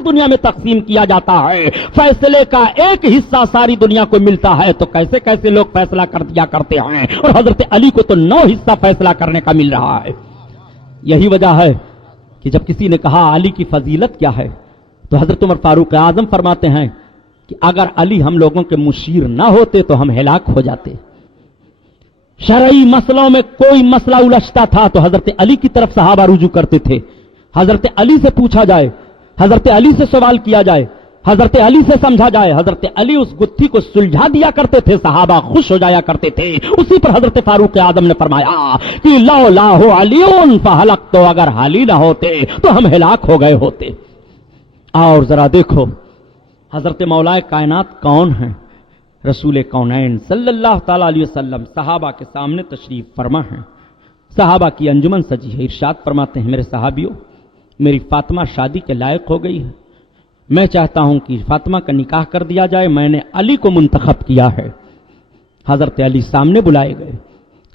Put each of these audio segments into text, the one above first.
दुनिया में तकसीम किया जाता है, फैसले का एक हिस्सा सारी दुनिया को मिलता है, तो कैसे कैसे लोग फैसला कर दिया करते हैं, और हजरत अली को तो 9 हिस्सा फैसला करने का मिल रहा है। यही वजह है कि जब किसी ने कहा अली की फजीलत क्या है, तो हजरत उमर फारूक आजम फरमाते हैं कि अगर अली हम लोगों के मुशीर ना होते तो हम हिलाक हो जाते। शरई मसलों में कोई मसला उलझता था तो हजरत अली की तरफ सहाबा रुजू करते थे। हजरत अली से पूछा जाए, हजरत अली से सवाल किया जाए, हजरत अली से समझा जाए, हजरत अली उस गुत्थी को सुलझा दिया करते थे, सहाबा खुश हो जाया करते थे। उसी पर हजरत फारूक आजम ने फरमाया कि लौला हो अलीउन फहलक, तो अगर अली ना होते तो हम हिलाक हो गए होते। और जरा देखो हजरत मौलाए कायनात कौन है, रसूल कौनैन सल्लल्लाहु ताला अलैहि वसल्लम सहाबा के सामने तशरीफ फरमा है। सहाबा की अंजुमन सजी है। इरशाद फरमाते हैं, मेरे सहाबियों, मेरी फातिमा शादी के लायक हो गई है, मैं चाहता हूं कि फातिमा का निकाह कर दिया जाए, मैंने अली को मुंतखब किया है। हजरत अली सामने बुलाए गए।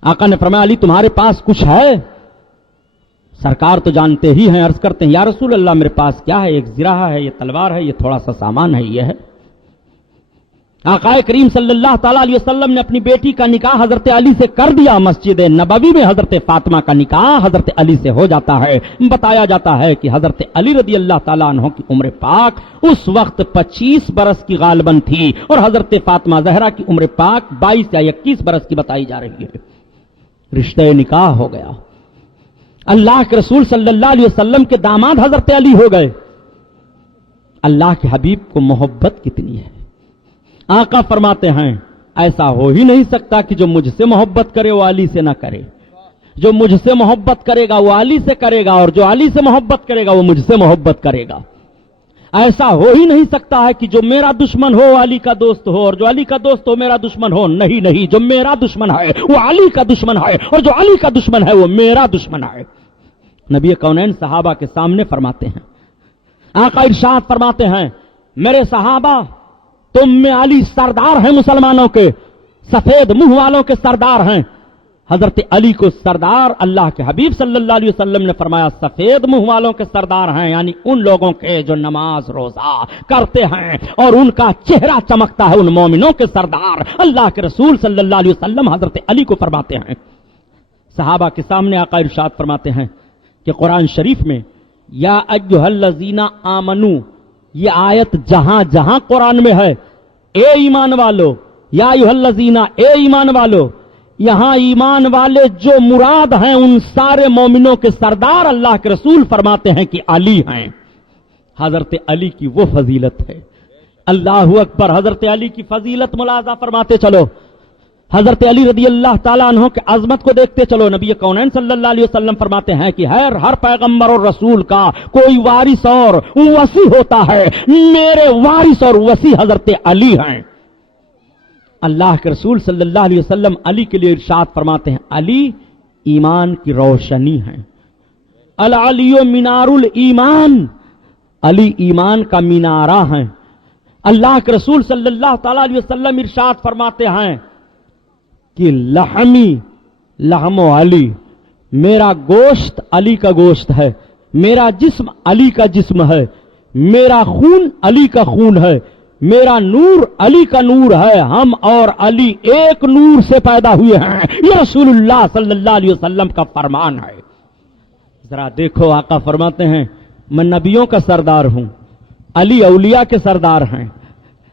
आका ने फरमाया, अली तुम्हारे पास कुछ है? सरकार तो जानते ही हैं, अर्ज करते हैं, या रसूल अल्लाह मेरे पास क्या है, एक जिराहा है, ये तलवार है, ये थोड़ा सा सामान है, ये है। आकाए करीम सल्लल्लाहु ताला अलैहि वसल्लम ने अपनी बेटी का निकाह हजरत अली से कर दिया। मस्जिद नबवी में हजरत फातिमा का निकाह हजरत अली से हो जाता है। बताया जाता है कि हजरत अली रदी अल्लाह ताला अन्हो की उम्र पाक उस वक्त 25 बरस की गालबन थी और हजरत फातिमा जहरा की उम्र पाक 22 या 21 बरस की बताई जा रही है। रिश्ते निकाह हो गया। अल्लाह के रसूल सल्लल्लाहु अलैहि वसल्लम के दामाद हजरत अली हो गए। अल्लाह के हबीब को मोहब्बत कितनी है। आका फरमाते हैं, ऐसा हो ही नहीं सकता कि जो मुझसे मोहब्बत करे वो अली से ना करे, जो मुझसे मोहब्बत करेगा वो अली से करेगा, और जो अली से मोहब्बत करेगा वो मुझसे मोहब्बत करेगा। ऐसा हो ही नहीं सकता है कि जो मेरा दुश्मन हो अली का दोस्त हो, और जो अली का दोस्त हो मेरा दुश्मन हो। नहीं नहीं, जो मेरा दुश्मन है वो अली का दुश्मन है, और जो अली का दुश्मन है वो मेरा दुश्मन है। नबी कौनैन सहाबा के सामने फरमाते हैं, आका इरशाद फरमाते हैं, मेरे सहाबा, तुम में अली सरदार हैं मुसलमानों के, सफेद मुंह वालों के सरदार हैं। हजरत अली को सरदार अल्लाह के हबीब सल्लल्लाहु अलैहि वसल्लम ने फरमाया सफेद मुंह वालों के सरदार हैं, यानी उन लोगों के जो नमाज रोजा करते हैं और उनका चेहरा चमकता है, उन मोमिनों के सरदार अल्लाह के रसूल सल्लल्लाहु अलैहि वसल्लम हजरत अली को फरमाते हैं। सहाबा के सामने आका इरशाद फरमाते हैं कि कुरान शरीफ में या अय्युहल्लज़ीना आमनू, ये आयत जहां जहां कुरान में है, ए ईमान वालो, या अय्युहल्लज़ीना, ए ईमान वालो, यहां ईमान वाले जो मुराद हैं उन सारे मोमिनों के सरदार अल्लाह के रसूल फरमाते हैं कि अली हैं। हजरत अली की वो फजीलत है। अल्लाहु अकबर। हजरत अली की फजीलत मुलाजा फरमाते चलो, हजरत अली रदी अल्लाह ताला अन्हो के अजमत को देखते चलो। नबी कौनैन सल्लल्लाहु अलैहि वसल्लम फरमाते हैं कि हर पैगंबर और रसूल का कोई वारिस और वसी होता है, मेरे वारिस और वसी हजरत अली हैं। अल्लाह के रसूल सल्लल्लाहु अलैहि वसल्लम अली के लिए इरशाद फरमाते हैं, अली ईमान की रोशनी है। अल अलियो मीनारुल ईमान, अली ईमान का मीनारा है। अल्लाह के रसूल सल्लल्लाहु ताला अलैहि वसल्लम इरशाद फरमाते हैं कि लहमो अली, मेरा गोश्त अली का गोश्त है, मेरा जिस्म अली का जिस्म है, मेरा खून अली का खून है, मेरा नूर अली का नूर है, हम और अली एक नूर से पैदा हुए हैं। ये रसूलुल्लाह सल्लल्लाहु अलैहि वसल्लम का फरमान है। जरा देखो, आका फरमाते हैं, मैं नबियों का सरदार हूं, अली औलिया के सरदार हैं।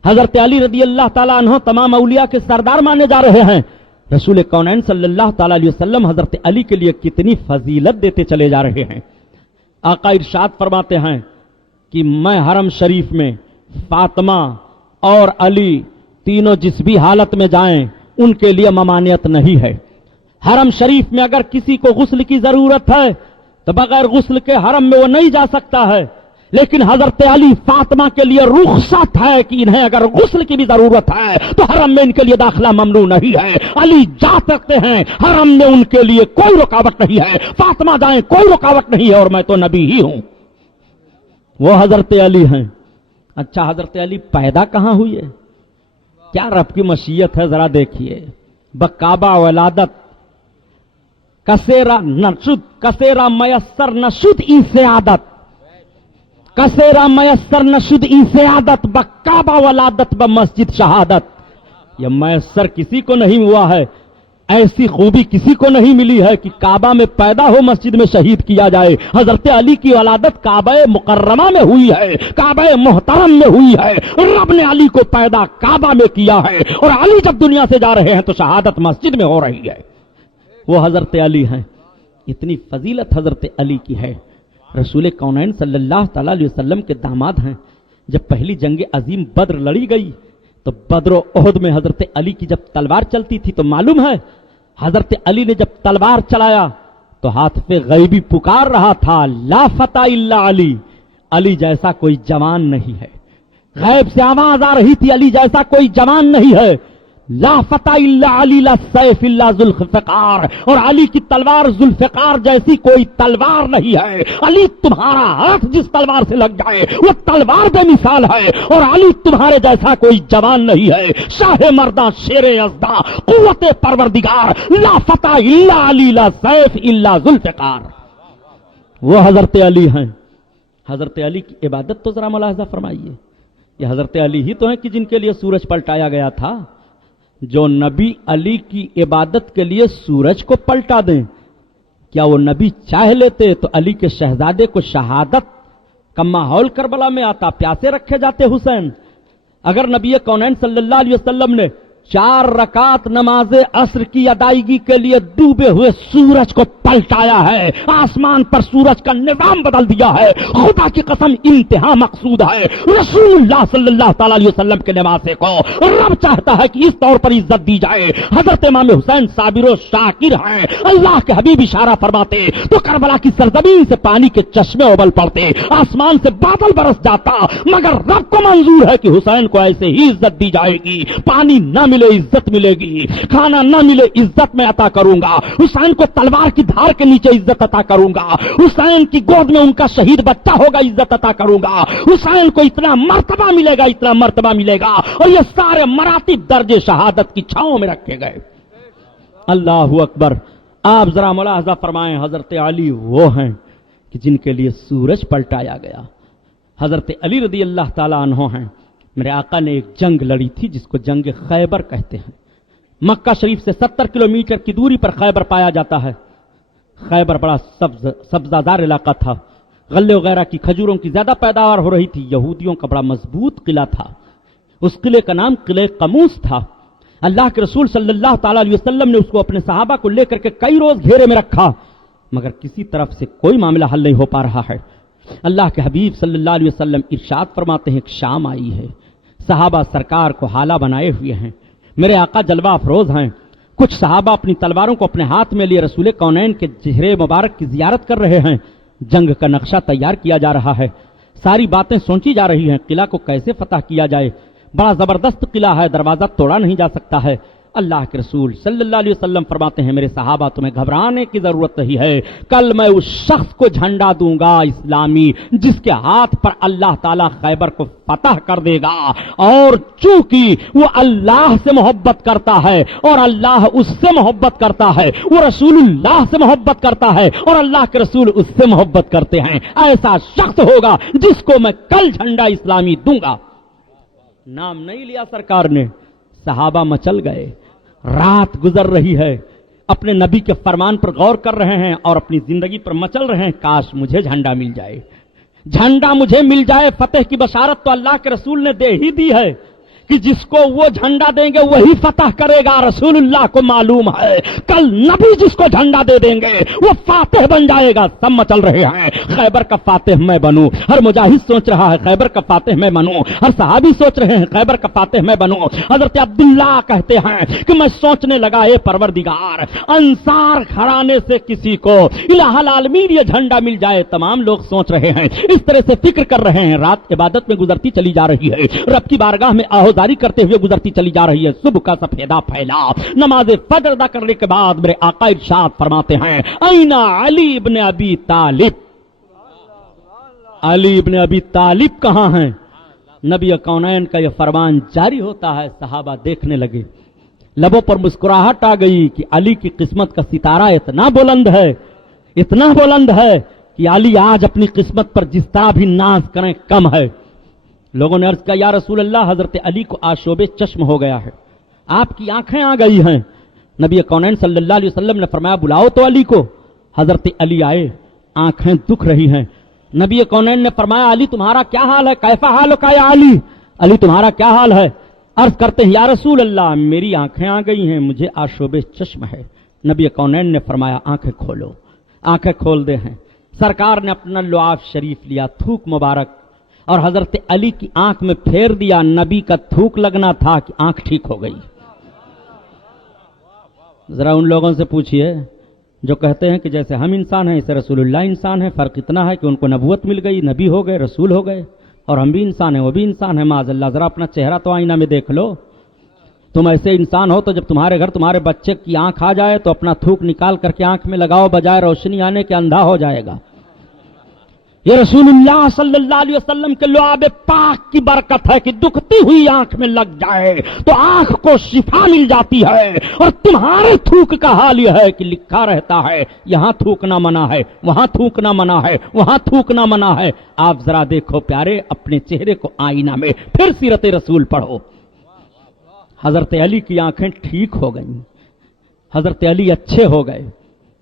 हजरत अली रदी अल्लाह ताला अन्हो तमाम औलिया के सरदार माने जा रहे हैं। रसूल कौनैन सल्लल्लाहु ताला अलैहि वसल्लम हजरत अली के लिए कितनी फजीलत देते चले जा रहे हैं। आका इरशाद फरमाते हैं कि मैं हरम शरीफ में फातिमा और अली तीनों जिस भी हालत में जाएं उनके लिए ममानियत नहीं है। हरम शरीफ में अगर किसी को गुस्ल की जरूरत है तो बगैर गुस्ल के हरम में वो नहीं जा सकता है, लेकिन हजरत अली फातिमा के लिए रुखसत है कि इन्हें अगर गुस्ल की भी जरूरत है तो हरम में इनके लिए दाखिला ममनू नहीं है। अली जा सकते हैं, हरम में उनके लिए कोई रुकावट नहीं है। फातिमा जाएं, कोई रुकावट नहीं है, और मैं तो नबी ही हूं। वो हजरत अली हैं। अच्छा, हजरत अली पैदा कहां हुए, क्या रब की मशीयत है, जरा देखिए। बकाबा वलादत कसेरा नशुद, कसेरा मयस्सर नशुद इनसे आदत। कसेरा मयस्सर नशुद ई सयादत ब काबा वलादत ब मस्जिद शहादत। यह मयस्सर किसी को नहीं हुआ है, ऐसी खूबी किसी को नहीं मिली है कि काबा में पैदा हो, मस्जिद में शहीद किया जाए। हजरत अली की वलादत काबा मुकर्रमा में हुई है, काबा मोहतरम में हुई है। रब ने अली को पैदा काबा में किया है और अली जब दुनिया से जा रहे हैं तो शहादत मस्जिद में हो रही है। वो हजरत अली हैं। इतनी फजीलत हजरत अली की है। रसूल कौनैन सल्लल्लाहु तआला अलैहि वसल्लम के दामाद हैं। जब पहली जंग अजीम बद्र लड़ी गई तो बद्र ओहद में हजरत अली की जब तलवार चलती थी तो मालूम है हजरत अली ने जब तलवार चलाया तो हाथ पे गैबी पुकार रहा था, ला फता इल्ला अली, अली जैसा कोई जवान नहीं है। गैब से आवाज आ रही थी, अली जैसा कोई जवान नहीं है। ला फता इल्ला अली ला सैफ इल्ला जुल्फिकार, और अली की तलवार जुल्फिकार जैसी कोई तलवार नहीं है। अली तुम्हारा हाथ जिस तलवार से लग जाए वो तलवार बेमिसाल है, और अली तुम्हारे जैसा कोई जवान नहीं है। शाह मर्दा शेरे अज़दा कुव्वते परवरदिगार, ला फता इल्ला अली ला सैफ इल्ला जुल्फिकार। वो हजरत अली हैं। हजरत अली की इबादत तो जरा मुलाहिजा फरमाइए। ये हजरत अली ही तो हैं कि जिनके लिए सूरज पलटाया गया था। जो नबी अली की इबादत के लिए सूरज को पलटा दें, क्या वो नबी चाह लेते तो अली के शहजादे को शहादत का माहौल करबला में आता, प्यासे रखे जाते हुसैन? अगर नबी कौनैन सल्लल्लाहु अलैहि वसल्लम ने 4 रकात नमाजे अस्र की अदायगी के लिए डूबे हुए सूरज को पलटाया है, आसमान पर सूरज का निजाम बदल दिया है, खुदा की कसम इंतहा मकसूद है। रसूलुल्लाह सल्लल्लाहु तआला अलैहि वसल्लम के नवासे को रब चाहता है कि इस तौर पर इज्जत दी जाए। हजरत इमाम हुसैन साबिर और शाकिर हैं। अल्लाह के हबीब इशारा फरमाते तो करबला की सरजमीन से पानी के चश्मे उबल पड़ते, आसमान से बादल बरस जाता, मगर रब को मंजूर है कि हुसैन को ऐसे ही इज्जत दी जाएगी। पानी न मिले इज्जत मिलेगी, खाना न मिले इज्जत में अता करूंगा। हुसैन को तलवार की धार के नीचे इज्जत अता करूंगा। हुसैन की गोद में उनका शहीद बच्चा होगा, इज्जत अता करूंगा। हुसैन को इतना मर्तबा मिलेगा, इतना मर्तबा मिलेगा, और ये सारे मरातिब दर्जे शहादत की छांव में रखे गए। अल्लाहु अकबर। आप जरा मुलाहजा फरमाएं, हजरत अली वो हैं कि जिनके लिए सूरज पलटाया गया। हजरत अली रदी अल्लाह ताला अन्हो हैं। मेरे आका ने एक जंग लड़ी थी जिसको जंग खैबर कहते हैं। मक्का शरीफ से 70 किलोमीटर की दूरी पर खैबर पाया जाता है। खैबर बड़ा सब्जादार इलाका था, गल्ले वगैरह की, खजूरों की ज्यादा पैदावार हो रही थी। यहूदियों का बड़ा मजबूत किला था। उस किले का नाम किले कमूस था। अल्लाह के रसूल सल्लल्लाहु तआला अलैहि वसल्लम ने उसको अपने सहाबा को लेकर के कई रोज घेरे में रखा, मगर किसी तरफ से कोई मामला हल नहीं हो पा रहा है। अल्लाह के हबीब सल्लल्लाहु अलैहि वसल्लम इरशाद फरमाते हैं, शाम आई है, सहाबा सरकार को हाला बनाए हुए हैं, मेरे आका जलवा अफरोज हैं। कुछ सहाबा अपनी तलवारों को अपने हाथ में लिए रसूल कौनैन के चेहरे मुबारक की जियारत कर रहे हैं। जंग का नक्शा तैयार किया जा रहा है, सारी बातें सोची जा रही हैं, किला को कैसे फतह किया जाए। बड़ा जबरदस्त किला है, दरवाजा तोड़ा नहीं जा सकता है। अल्लाह के रसूल सल्लल्लाहु अलैहि वसल्लम फरमाते हैं, मेरे सहाबा तुम्हें घबराने की जरूरत नहीं है, कल मैं उस शख्स को झंडा दूंगा इस्लामी जिसके हाथ पर अल्लाह ताला खैबर को फतह कर देगा। और चूंकि वो अल्लाह से मोहब्बत करता है और अल्लाह उससे मोहब्बत करता है, वो रसूलुल्लाह से मोहब्बत करता है और अल्लाह के रसूल उससे मोहब्बत करते हैं, ऐसा शख्स होगा जिसको मैं कल झंडा इस्लामी दूंगा। नाम नहीं लिया सरकार ने, सहाबा मचल गए। रात गुजर रही है, अपने नबी के फरमान पर गौर कर रहे हैं और अपनी जिंदगी पर मचल रहे हैं, काश मुझे झंडा मिल जाए, झंडा मुझे मिल जाए। फतेह की बशारत तो अल्लाह के रसूल ने दे ही दी है कि जिसको वो झंडा देंगे वही फतह करेगा। रसूलुल्लाह को मालूम है कल नबी जिसको झंडा दे देंगे वो फातिह बन जाएगा। सब मचल रहे हैं, खैबर का फातिह मैं बनूं। हर मुजाहिद सोच रहा है खैबर का फातिह मैं बनूं, हर सहाबी सोच रहे हैं खैबर का फातिह मैं बनूं। हजरत अब्दुल्लाह कहते हैं कि मैं सोचने लगा, ए परवरदिगार, अंसार घराने से किसी को इलाहुल आलमीन ये झंडा मिल जाए। तमाम लोग सोच रहे हैं, इस तरह से फिक्र कर रहे हैं। रात इबादत में गुजरती चली जा रही है, रब की बारगाह में जारी करते हुए गुजरती चली जा रही है। सुबह का सफेदा फैला, नमाज फजर अदा करने के बाद मेरे आका इरशाद फरमाते हैं, ऐना अली इब्न अबी तालिब, अली इब्न अबी तालिब कहां हैं? नबी कौनैन का यह फरमान जारी होता है। सहाबा देखने लगे, लबों पर मुस्कुराहट आ गई कि अली की किस्मत का सितारा इतना बुलंद है, इतना बुलंद है کہ علی آج اپنی قسمت پر جس طرح بھی ناز کریں کم ہے. لوگوں نے عرض کیا یا رسول اللہ حضرت علی کو آشوب چشم ہو گیا ہے, آپ کی آنکھیں آ گئی ہیں. نبی کونین صلی اللہ علیہ وسلم نے فرمایا بلاؤ تو علی کو. حضرت علی آئے, آنکھیں دکھ رہی ہیں. نبی کونین نے فرمایا علی تمہارا کیا حال ہے, کیفا حال کا یا علی, علی تمہارا کیا حال ہے. عرض کرتے ہیں یا رسول اللہ میری آنکھیں آ گئی ہیں, مجھے آشوب چشم ہے. نبی کونین نے فرمایا آنکھیں کھولو. آنکھیں کھول دے ہیں. سرکار نے اپنا لعاب شریف لیا, تھوک مبارک, اور حضرت علی کی آنکھ میں پھیر دیا. نبی کا تھوک لگنا تھا کہ آنکھ ٹھیک ہو گئی. ذرا ان لوگوں سے پوچھئے جو کہتے ہیں کہ جیسے ہم انسان ہیں ایسے رسول اللہ انسان ہے, فرق اتنا ہے کہ ان کو نبوت مل گئی, نبی ہو گئے, رسول ہو گئے, اور ہم بھی انسان ہیں وہ بھی انسان ہیں. معاذ اللہ, ذرا اپنا چہرہ تو آئینہ میں دیکھ لو. تم ایسے انسان ہو تو جب تمہارے گھر تمہارے بچے کی آنکھ آ جائے تو اپنا تھوک نکال کر کے آنکھ میں لگاؤ, بجائے روشنی آنے کے اندھا ہو جائے گا. یہ رسول اللہ صلی اللہ علیہ وسلم کے لعاب پاک کی برکت ہے کہ دکھتی ہوئی آنکھ میں لگ جائے تو آنکھ کو شفا مل جاتی ہے. اور تمہارے تھوک کا حال یہ ہے کہ لکھا رہتا ہے یہاں تھوکنا منع ہے, وہاں تھوکنا منع ہے, وہاں تھوکنا منع ہے. آپ ذرا دیکھو پیارے اپنے چہرے کو آئینہ میں, پھر سیرت رسول پڑھو. حضرت علی کی آنکھیں ٹھیک ہو گئیں, حضرت علی اچھے ہو گئے.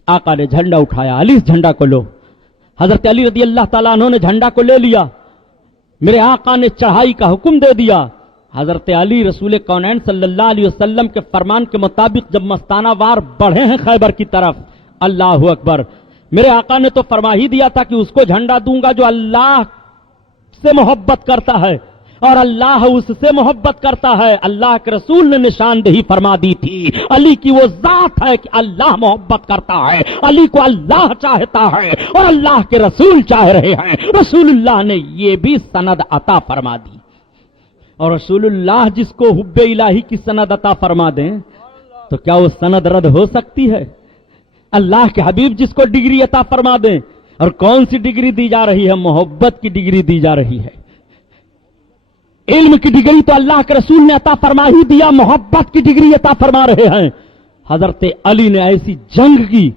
آقا نے جھنڈا اٹھایا, علی اس جھنڈا کو لو. حضرت علی رضی اللہ تعالیٰ عنہ نے جھنڈا کو لے لیا. میرے آقا نے چڑھائی کا حکم دے دیا. حضرت علی رسول کونین صلی اللہ علیہ وسلم کے فرمان کے مطابق جب مستانہ وار بڑھے ہیں خیبر کی طرف, اللہ اکبر, میرے آقا نے تو فرما ہی دیا تھا کہ اس کو جھنڈا دوں گا جو اللہ سے محبت کرتا ہے, اور اللہ اس سے محبت کرتا ہے. اللہ کے رسول نے نشاندہی فرما دی تھی علی کی وہ ذات ہے کہ اللہ محبت کرتا ہے, علی کو اللہ چاہتا ہے اور اللہ کے رسول چاہ رہے ہیں. رسول اللہ نے یہ بھی سند عطا فرما دی. اور رسول اللہ جس کو حب الہی کی سند عطا فرما دیں تو کیا وہ سند رد ہو سکتی ہے؟ اللہ کے حبیب جس کو ڈگری عطا فرما دیں, اور کون سی ڈگری دی جا رہی ہے؟ محبت کی ڈگری دی جا رہی ہے. علم کی ڈگری تو اللہ کے رسول نے عطا فرما ہی دیا, محبت کی ڈگری عطا فرما رہے ہیں. حضرت علی نے ایسی جنگ کی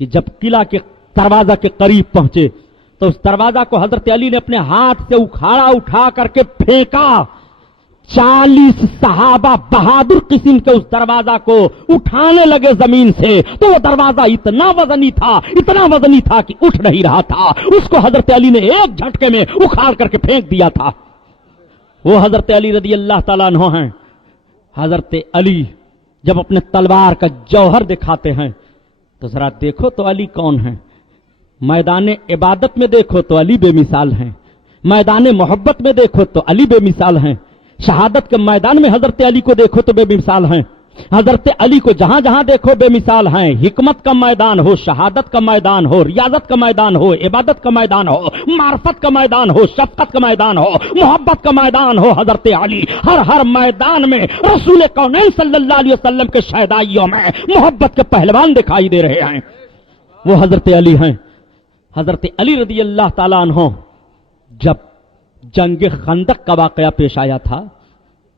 کہ جب قلعہ کے دروازہ کے قریب پہنچے تو اس دروازہ کو حضرت علی نے اپنے ہاتھ سے اکھاڑا, اٹھا کر کے پھینکا. 40 صحابہ بہادر قسم کے اس دروازہ کو اٹھانے لگے زمین سے, تو وہ دروازہ اتنا وزنی تھا کہ اٹھ نہیں رہا تھا. اس کو حضرت علی نے ایک جھٹکے میں اکھاڑ کر کے پھینک دیا تھا. وہ حضرت علی رضی اللہ تعالیٰ عنہ ہیں. حضرت علی جب اپنے تلوار کا جوہر دکھاتے ہیں تو ذرا دیکھو تو علی کون ہیں. میدان عبادت میں دیکھو تو علی بے مثال ہیں, میدان محبت میں دیکھو تو علی بے مثال ہیں, شہادت کے میدان میں حضرت علی کو دیکھو تو بے مثال ہیں. حضرت علی کو جہاں جہاں دیکھو بے مثال ہیں. حکمت کا میدان ہو, شہادت کا میدان ہو, ریاضت کا میدان ہو, عبادت کا میدان ہو, معرفت کا میدان ہو, شفقت کا میدان ہو, محبت کا میدان ہو, حضرت علی ہر میدان میں رسول کونین صلی اللہ علیہ وسلم کے شہدائیوں میں محبت کے پہلوان دکھائی دے رہے ہیں. وہ حضرت علی ہیں. حضرت علی رضی اللہ تعالیٰ عنہ جب جنگ خندق کا واقعہ پیش آیا تھا,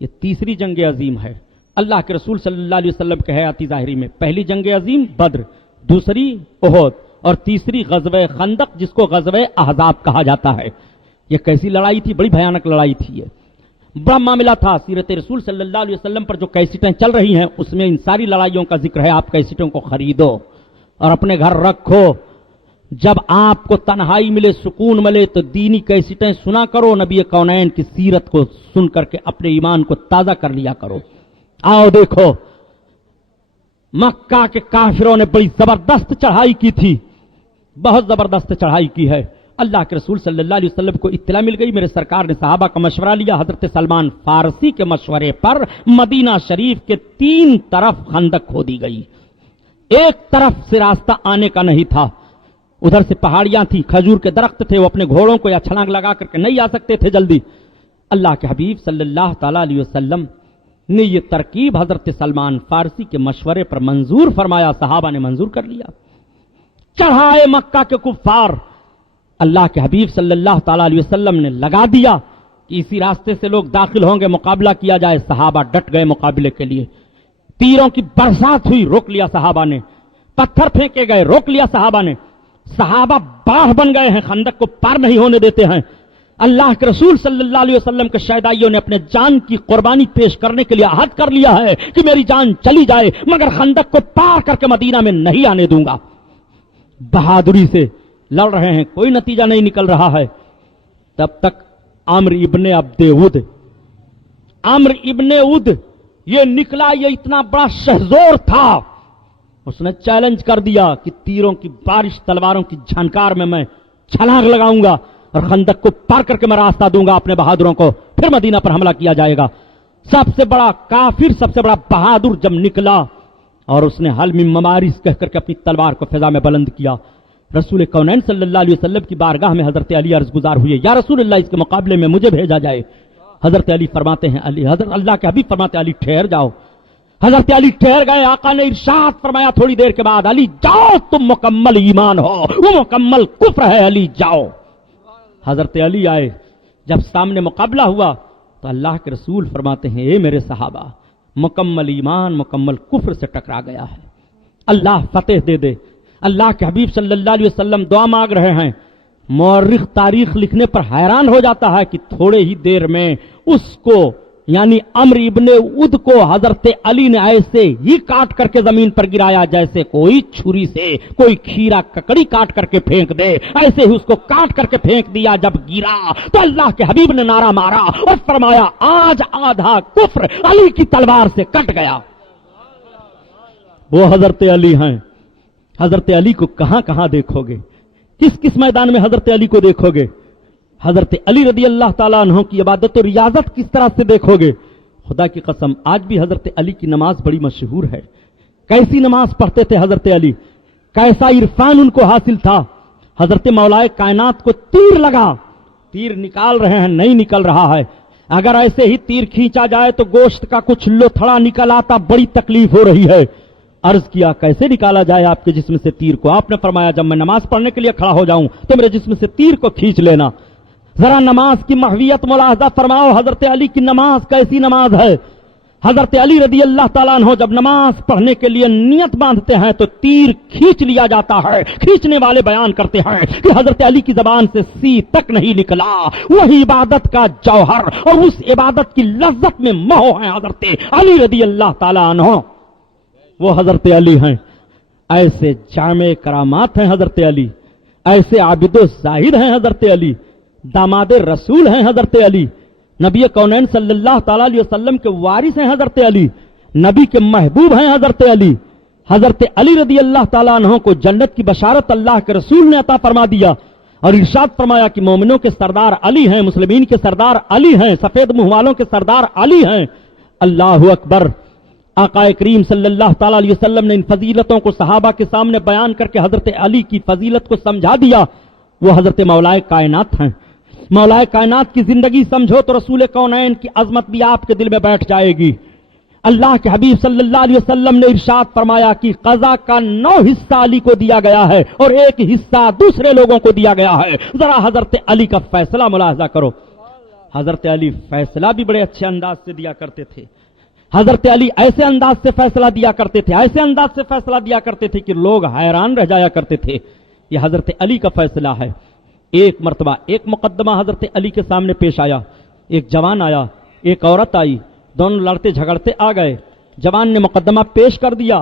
یہ تیسری جنگ عظیم ہے اللہ کے رسول صلی اللہ علیہ وسلم کے حیاتی ظاہری میں. پہلی جنگ عظیم بدر, دوسری احد, اور تیسری غزوہ خندق جس کو غزوہ احزاب کہا جاتا ہے. یہ کیسی لڑائی تھی؟ بڑی بھیانک لڑائی تھی. یہ بڑا معاملہ تھا. سیرت رسول صلی اللہ علیہ وسلم پر جو کیسٹیں چل رہی ہیں اس میں ان ساری لڑائیوں کا ذکر ہے. آپ کیسٹوں کو خریدو اور اپنے گھر رکھو. جب آپ کو تنہائی ملے, سکون ملے تو دینی کیسٹیں سنا کرو. نبی کونین کی سیرت کو سن کر کے اپنے ایمان کو تازہ کر لیا کرو. آؤ دیکھو, مکہ کے کافروں نے بڑی زبردست چڑھائی کی تھی, بہت زبردست چڑھائی کی ہے. اللہ کے رسول صلی اللہ علیہ وسلم کو اطلاع مل گئی. میرے سرکار نے صحابہ کا مشورہ لیا. حضرت سلمان فارسی کے مشورے پر مدینہ شریف کے 3 طرف خندق کھودی گئی. ایک طرف سے راستہ آنے کا نہیں تھا, ادھر سے پہاڑیاں تھیں, کھجور کے درخت تھے, وہ اپنے گھوڑوں کو یا چھلانگ لگا کر کے نہیں آ سکتے تھے جلدی. اللہ کے حبیب صلی اللہ تعالی علیہ وسلم نے یہ ترکیب حضرت سلمان فارسی کے مشورے پر منظور فرمایا. صحابہ نے منظور کر لیا. چڑھائے مکہ کے کفار اللہ کے حبیب صلی اللہ تعالی علیہ وسلم نے لگا دیا کہ اسی راستے سے لوگ داخل ہوں گے, مقابلہ کیا جائے. صحابہ ڈٹ گئے مقابلے کے لیے. تیروں کی برسات ہوئی, روک لیا صحابہ نے. پتھر پھینکے گئے, روک لیا صحابہ نے. सहाबा बाढ़ बन गए हैं, खंदक को पार नहीं होने देते हैं। अल्लाह के रसूल सल्लल्लाहु अलैहि वसल्लम के शहदाइयों ने अपने जान की कुर्बानी पेश करने के लिए अहद कर लिया है कि मेरी जान चली जाए मगर खंदक को पार करके मदीना में नहीं आने दूंगा। बहादुरी से लड़ रहे हैं, कोई नतीजा नहीं निकल रहा है। तब तक आम्र इब्ने उद ये निकला, ये इतना बड़ा शहजोर था, उसने चैलेंज कर दिया कि तीरों की बारिश, तलवारों की झनकार में मैं छलांग लगाऊंगा और खंदक को पार करके मैं रास्ता दूंगा अपने बहादुरों को, फिर मदीना पर हमला किया जाएगा। सबसे बड़ा काफिर, सबसे बड़ा बहादुर जब निकला और उसने हल मिन ममारिस कह करके अपनी तलवार को फिजा में बुलंद किया, रसूल कौनैन सल्लल्लाहु अलैहि वसल्लम की बारगाह में हजरत अली अर्ज गुजार हुए, या रसूल अल्लाह इसके मुकाबले में मुझे भेजा जाए। हजरत अली फरमाते हैं, हजरत अल्लाह के हबीब फरमाते, अली ठहर जाओ। हजरत अली ठहर गए। आका ने इरशाद फरमाया थोड़ी देर के बाद, अली जाओ, तुम मुकम्मल ईमान हो, वो मुकम्मल कुफ्र है, अली जाओ। हजरत अली आए, जब सामने मुकाबला हुआ तो अल्लाह के रसूल फरमाते हैं, ए मेरे सहाबा, मुकम्मल ईमान मुकम्मल कुफ्र से टकरा गया है, अल्लाह फतेह दे दे। अल्लाह के हबीब सल्लल्लाहु अलैहि वसल्लम दुआ मांग रहे हैं। मौरिख तारीख लिखने पर हैरान हो जाता है कि थोड़े ही देर में उसको यानी अम्र इब्ने उद को हजरत अली ने ऐसे ही काट करके जमीन पर गिराया जैसे कोई छुरी से कोई खीरा ककड़ी काट करके फेंक दे, ऐसे ही उसको काट करके फेंक दिया। जब गिरा तो अल्लाह के हबीब ने नारा मारा और फरमाया, आज आधा कुफ्र अली की तलवार से कट गया। वो हजरत अली हैं। हजरत अली को कहां कहां देखोगे, किस किस मैदान में हजरत अली को देखोगे? हजरत अली रदी अल्लाह ताला अन्हु की इबादत और रियाजत किस तरह से देखोगे? खुदा की कसम, आज भी हजरत अली की नमाज बड़ी मशहूर है। कैसी नमाज पढ़ते थे हजरत अली, कैसा इरफान उनको हासिल था। हजरत मौलाए कायनात को तीर लगा, तीर निकाल रहे हैं, नहीं निकल रहा है। अगर ऐसे ही तीर खींचा जाए तो गोश्त का कुछ लोथड़ा निकल आता, बड़ी तकलीफ हो रही है। अर्ज किया, कैसे निकाला जाए आपके जिस्म से तीर को? आपने फरमाया, जब मैं नमाज पढ़ने के लिए खड़ा हो जाऊं तो मेरे जिस्म से तीर को खींच लेना। जरा नमाज की महवियत मुलाहजा फरमाओ, हजरत अली की नमाज कैसी नमाज है। हजरत अली रदी अल्लाह ताला अन्हु जब नमाज पढ़ने के लिए नियत बांधते हैं तो तीर खींच लिया जाता है। खींचने वाले बयान करते हैं कि हजरत अली की जबान से सी तक नहीं निकला। वही इबादत का जौहर और उस इबादत की लज्जत में मोह है हजरत अली रदी अल्लाह ताला अन्हु। वो हजरत अली हैं। ऐसे जामे करामात हैं हजरत अली, ऐसे आबिदो जाहिद हैं हजरत अली, दामाद रसूल हैं हजरत अली, नबी कौनैन सल्लल्लाहु ताला अलैहि वसल्लम के वारिस हैं हजरत अली, नबी के महबूब हैं हजरत अली। हजरत अली रदी अल्लाह ताला अन्हु को जन्नत की बशारत अल्लाह के रसूल ने अता फरमा दिया और इरशाद फरमाया कि मोमिनों के सरदार अली हैं, मुस्लिमीन के सरदार अली हैं, सफेद मुंह वालों के सरदार अली हैं। अल्लाहु अकबर। आकाए करीम सल्लल्लाहु ताला अलैहि वसल्लम ने इन फजीलतों को सहाबा के सामने बयान करके हजरत अली की फजीलत को समझा दिया। वो हजरत मौलाए कायनात हैं। मौलाए कायनात की जिंदगी समझो तो रसूल कौनैन की अजमत भी आपके दिल में बैठ जाएगी। अल्लाह के हबीब सल्लल्लाहु अलैहि वसल्लम ने इरशाद फरमाया कि कज़ा का 9 हिस्सा अली को दिया गया है और 1 हिस्सा दूसरे लोगों को दिया गया है। जरा हजरत अली का फैसला मुलाहजा करो। हजरत अली फैसला भी बड़े अच्छे अंदाज से दिया करते थे। हजरत अली ऐसे अंदाज से फैसला दिया करते थे, ऐसे अंदाज से फैसला दिया करते थे कि लोग हैरान रह जाया करते थे। यह हजरत अली का फैसला है। एक मर्तबा एक मुकद्दमा हजरत अली के सामने पेश आया। एक जवान आया, एक औरत आई, दोनों लड़ते झगड़ते आ गए। जवान ने मुकद्दमा पेश कर दिया,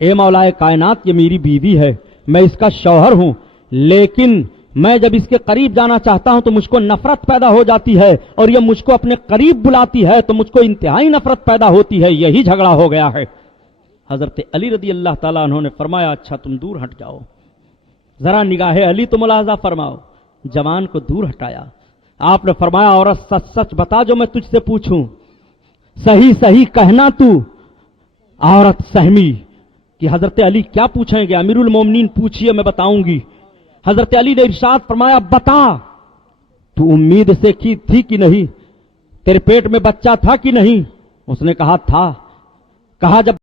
ए मौलाए कायनात, ये मेरी बीवी है, मैं इसका शौहर हूं, लेकिन मैं जब इसके करीब जाना चाहता हूं तो मुझको नफरत पैदा हो जाती है और ये मुझको अपने करीब बुलाती है तो मुझको इंतहाई नफरत पैदा होती है। यही झगड़ा हो गया है। हजरत अली रदी अल्लाह ताला उन्होंने फरमाया, अच्छा तुम दूर हट जाओ, जरा निगाहे अली तो मुलाहजा फरमाओ। जवान को दूर हटाया। आपने फरमाया, औरत सच सच बता जो मैं तुझसे पूछूं, सही सही कहना तू। औरत सहमी कि हजरत अली क्या पूछेंगे, अमीरुल मोमिनीन पूछिए मैं बताऊंगी। हजरत अली ने इरशाद फरमाया, बता तू उम्मीद से की थी कि नहीं, तेरे पेट में बच्चा था कि नहीं? उसने कहा था। कहा जब